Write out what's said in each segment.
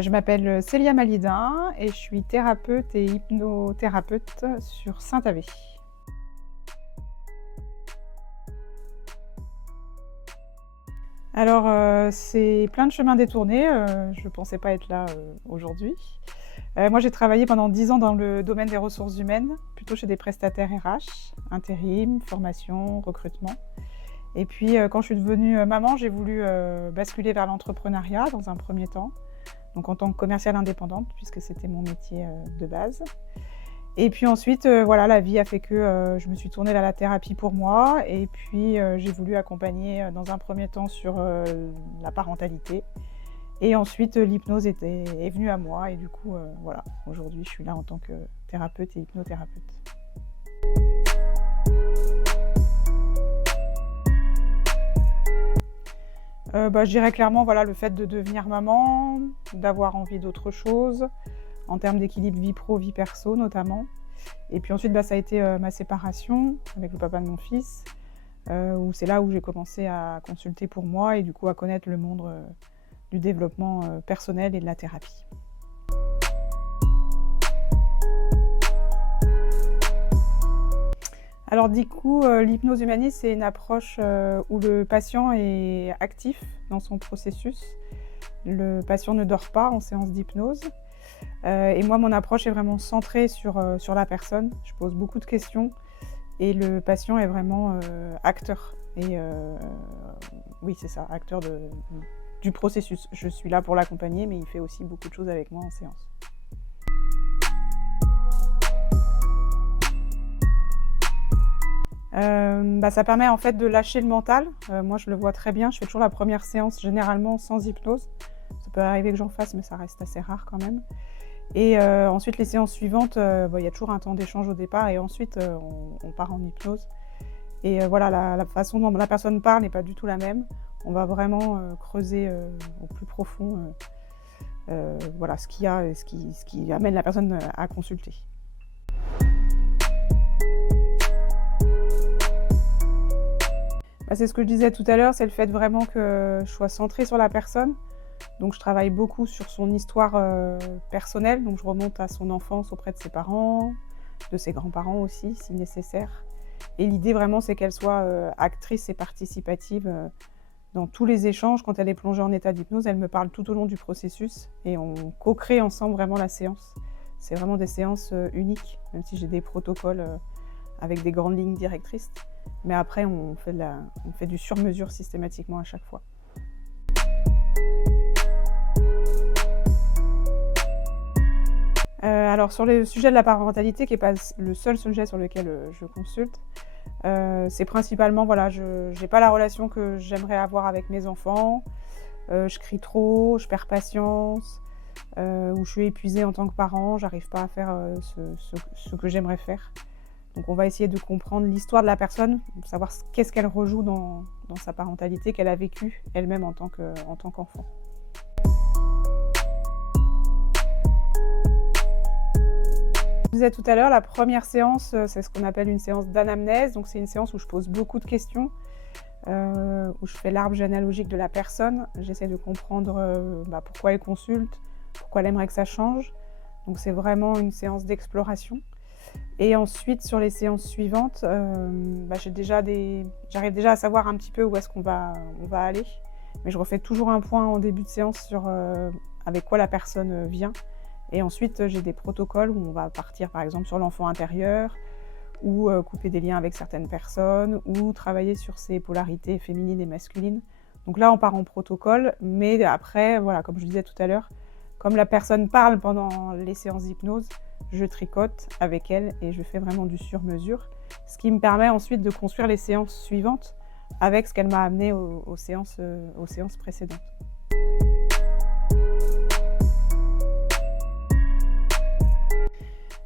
Je m'appelle Célia Malidin et je suis thérapeute et hypnothérapeute sur Saint-Avé. Alors, c'est plein de chemins détournés, je ne pensais pas être là, aujourd'hui. Moi, j'ai travaillé pendant 10 ans dans le domaine des ressources humaines, plutôt chez des prestataires RH, intérim, formation, recrutement. Et puis, quand je suis devenue, maman, j'ai voulu, basculer vers l'entrepreneuriat dans un premier temps, donc en tant que commerciale indépendante puisque c'était mon métier, de base. Et puis ensuite, voilà, la vie a fait que, je me suis tournée vers la thérapie pour moi et puis, j'ai voulu accompagner, dans un premier temps sur, la parentalité et ensuite, l'hypnose est venue à moi et du coup, voilà, aujourd'hui je suis là en tant que thérapeute et hypnothérapeute. Je dirais clairement, voilà, le fait de devenir maman, d'avoir envie d'autre chose, en termes d'équilibre vie pro, vie perso notamment. Et puis ensuite, ça a été, ma séparation avec le papa de mon fils, où c'est là où j'ai commencé à consulter pour moi et du coup à connaître le monde, du développement, personnel et de la thérapie. Alors du coup, l'hypnose humaniste, c'est une approche, où le patient est actif dans son processus. Le patient ne dort pas en séance d'hypnose. Et moi, mon approche est vraiment centrée sur la personne. Je pose beaucoup de questions et le patient est vraiment, acteur et oui, c'est ça, acteur du processus. Je suis là pour l'accompagner, mais il fait aussi beaucoup de choses avec moi en séance. Ça permet en fait de lâcher le mental. Moi, je le vois très bien. Je fais toujours la première séance généralement sans hypnose. Ça peut arriver que j'en fasse, mais ça reste assez rare quand même. Et ensuite, les séances suivantes, il y a toujours un temps d'échange au départ et ensuite, on part en hypnose. Et voilà, la façon dont la personne parle n'est pas du tout la même. On va vraiment creuser au plus profond voilà, ce qu'il y a et ce qui amène la personne à consulter. C'est ce que je disais tout à l'heure, c'est le fait vraiment que je sois centrée sur la personne. Donc je travaille beaucoup sur son histoire personnelle, donc je remonte à son enfance auprès de ses parents, de ses grands-parents aussi, si nécessaire. Et l'idée vraiment, c'est qu'elle soit actrice et participative dans tous les échanges. Quand elle est plongée en état d'hypnose, elle me parle tout au long du processus et on co-crée ensemble vraiment la séance. C'est vraiment des séances uniques, même si j'ai des protocoles avec des grandes lignes directrices. Mais après, on fait du sur-mesure systématiquement à chaque fois. Alors sur le sujet de la parentalité, qui n'est pas le seul sujet sur lequel je consulte, c'est principalement, voilà, je n'ai pas la relation que j'aimerais avoir avec mes enfants, je crie trop, je perds patience, ou je suis épuisée en tant que parent, j'arrive pas à faire ce que j'aimerais faire. Donc on va essayer de comprendre l'histoire de la personne, savoir qu'est-ce qu'elle rejoue dans sa parentalité, qu'elle a vécu elle-même en tant qu'enfant. Je disais tout à l'heure, la première séance, c'est ce qu'on appelle une séance d'anamnèse. Donc c'est une séance où je pose beaucoup de questions, où je fais l'arbre généalogique de la personne. J'essaie de comprendre pourquoi elle consulte, pourquoi elle aimerait que ça change. Donc c'est vraiment une séance d'exploration. Et ensuite, sur les séances suivantes, j'arrive déjà à savoir un petit peu où est-ce qu'on va aller. Mais je refais toujours un point en début de séance sur avec quoi la personne vient. Et ensuite, j'ai des protocoles où on va partir par exemple sur l'enfant intérieur, ou couper des liens avec certaines personnes, ou travailler sur ses polarités féminines et masculines. Donc là, on part en protocole, mais après, voilà, comme je disais tout à l'heure, comme la personne parle pendant les séances d'hypnose, je tricote avec elle et je fais vraiment du sur-mesure, ce qui me permet ensuite de construire les séances suivantes avec ce qu'elle m'a amené aux séances précédentes.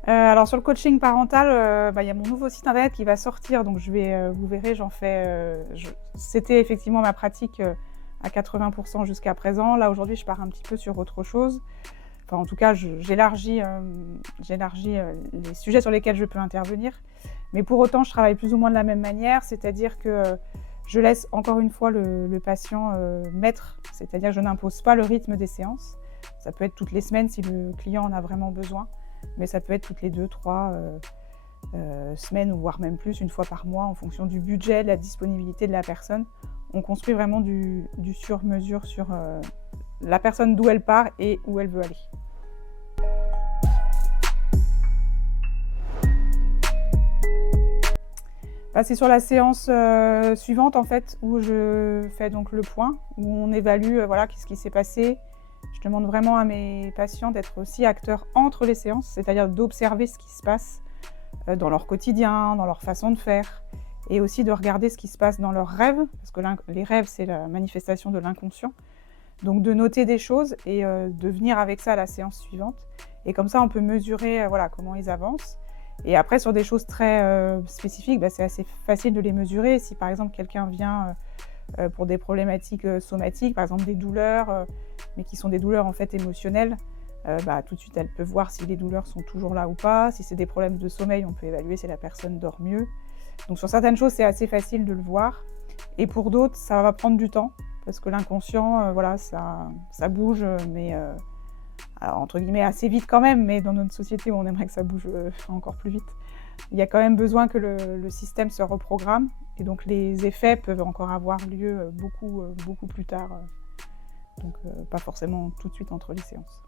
Alors sur le coaching parental, il y a mon nouveau site internet qui va sortir, donc vous verrez, c'était effectivement ma pratique à 80% jusqu'à présent. Là aujourd'hui, je pars un petit peu sur autre chose. Enfin, en tout cas, j'élargis les sujets sur lesquels je peux intervenir. Mais pour autant, je travaille plus ou moins de la même manière, c'est-à-dire que je laisse encore une fois le patient maître, c'est-à-dire que je n'impose pas le rythme des séances. Ça peut être toutes les semaines si le client en a vraiment besoin, mais ça peut être toutes les 2-3 semaines, ou voire même plus, une fois par mois, en fonction du budget, de la disponibilité de la personne. On construit vraiment du sur-mesure sur la personne, d'où elle part et où elle veut aller. C'est sur la séance suivante en fait, où je fais donc le point, où on évalue voilà, qu'est-ce qui s'est passé. Je demande vraiment à mes patients d'être aussi acteurs entre les séances, c'est-à-dire d'observer ce qui se passe dans leur quotidien, dans leur façon de faire, et aussi de regarder ce qui se passe dans leurs rêves, parce que les rêves, c'est la manifestation de l'inconscient. Donc de noter des choses et de venir avec ça à la séance suivante. Et comme ça, on peut mesurer voilà, comment ils avancent. Et après, sur des choses très spécifiques, c'est assez facile de les mesurer. Si par exemple, quelqu'un vient pour des problématiques somatiques, par exemple des douleurs, mais qui sont des douleurs en fait émotionnelles, tout de suite, elle peut voir si les douleurs sont toujours là ou pas. Si c'est des problèmes de sommeil, on peut évaluer si la personne dort mieux. Donc sur certaines choses, c'est assez facile de le voir. Et pour d'autres, ça va prendre du temps, parce que l'inconscient, voilà, ça bouge, mais alors, entre guillemets, assez vite quand même, mais dans notre société où on aimerait que ça bouge encore plus vite, il y a quand même besoin que le système se reprogramme, et donc les effets peuvent encore avoir lieu beaucoup plus tard, donc pas forcément tout de suite entre les séances.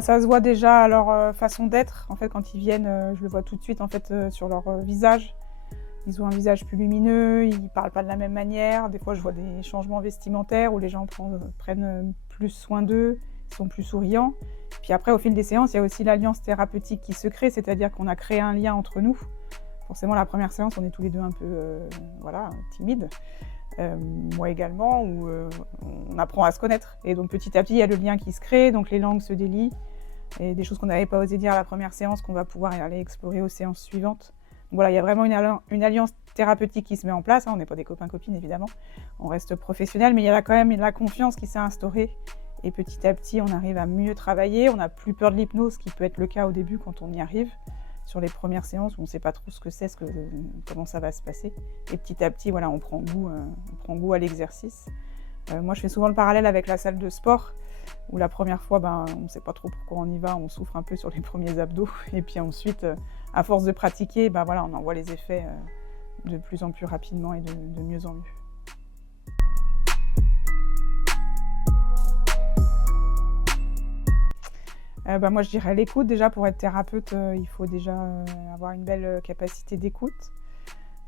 Ça se voit déjà à leur façon d'être. En fait, quand ils viennent, je le vois tout de suite en fait, sur leur visage. Ils ont un visage plus lumineux, ils ne parlent pas de la même manière. Des fois, je vois des changements vestimentaires où les gens prennent plus soin d'eux, ils sont plus souriants. Puis après, au fil des séances, il y a aussi l'alliance thérapeutique qui se crée, c'est-à-dire qu'on a créé un lien entre nous. Forcément, la première séance, on est tous les deux un peu timides. Moi également, où on apprend à se connaître. Et donc petit à petit, il y a le lien qui se crée, donc les langues se délient. Et des choses qu'on n'avait pas osé dire à la première séance, qu'on va pouvoir aller explorer aux séances suivantes. Donc voilà, il y a vraiment une alliance thérapeutique qui se met en place. On n'est pas des copains-copines, évidemment. On reste professionnels, mais il y a quand même la confiance qui s'est instaurée. Et petit à petit, on arrive à mieux travailler. On n'a plus peur de l'hypnose, ce qui peut être le cas au début quand on y arrive. Sur les premières séances où on ne sait pas trop ce que c'est, comment ça va se passer. Et petit à petit, voilà, on prend goût à l'exercice. Moi, je fais souvent le parallèle avec la salle de sport, où la première fois, on ne sait pas trop pourquoi on y va, on souffre un peu sur les premiers abdos. Et puis ensuite, à force de pratiquer, on en voit les effets de plus en plus rapidement et de mieux en mieux. Moi, je dirais l'écoute. Déjà, pour être thérapeute, il faut déjà avoir une belle capacité d'écoute.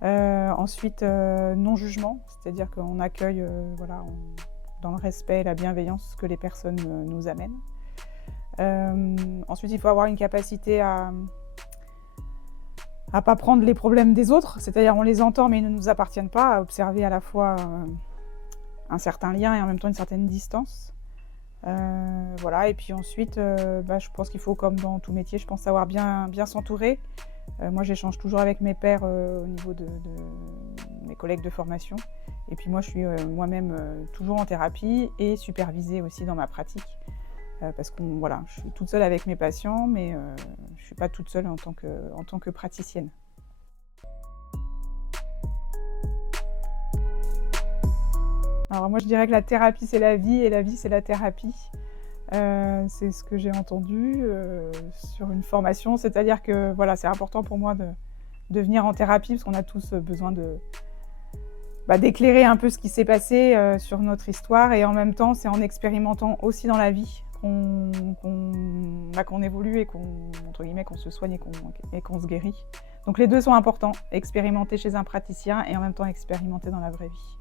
Ensuite, non-jugement, c'est-à-dire qu'on accueille dans le respect et la bienveillance ce que les personnes nous amènent. Ensuite, il faut avoir une capacité à ne pas prendre les problèmes des autres, c'est-à-dire on les entend mais ils ne nous appartiennent pas, à observer à la fois un certain lien et en même temps une certaine distance. Et puis ensuite, je pense qu'il faut, comme dans tout métier, je pense savoir bien s'entourer. Moi, j'échange toujours avec mes pairs au niveau de mes collègues de formation. Et puis moi, je suis moi-même toujours en thérapie et supervisée aussi dans ma pratique. Parce que je suis toute seule avec mes patients, mais je ne suis pas toute seule en tant que praticienne. Alors moi, je dirais que la thérapie, c'est la vie et la vie, c'est la thérapie. C'est ce que j'ai entendu sur une formation. C'est-à-dire que c'est important pour moi de venir en thérapie parce qu'on a tous besoin d'éclairer un peu ce qui s'est passé sur notre histoire. Et en même temps, c'est en expérimentant aussi dans la vie qu'on évolue et qu'on se soigne et qu'on se guérit. Donc les deux sont importants. Expérimenter chez un praticien et en même temps expérimenter dans la vraie vie.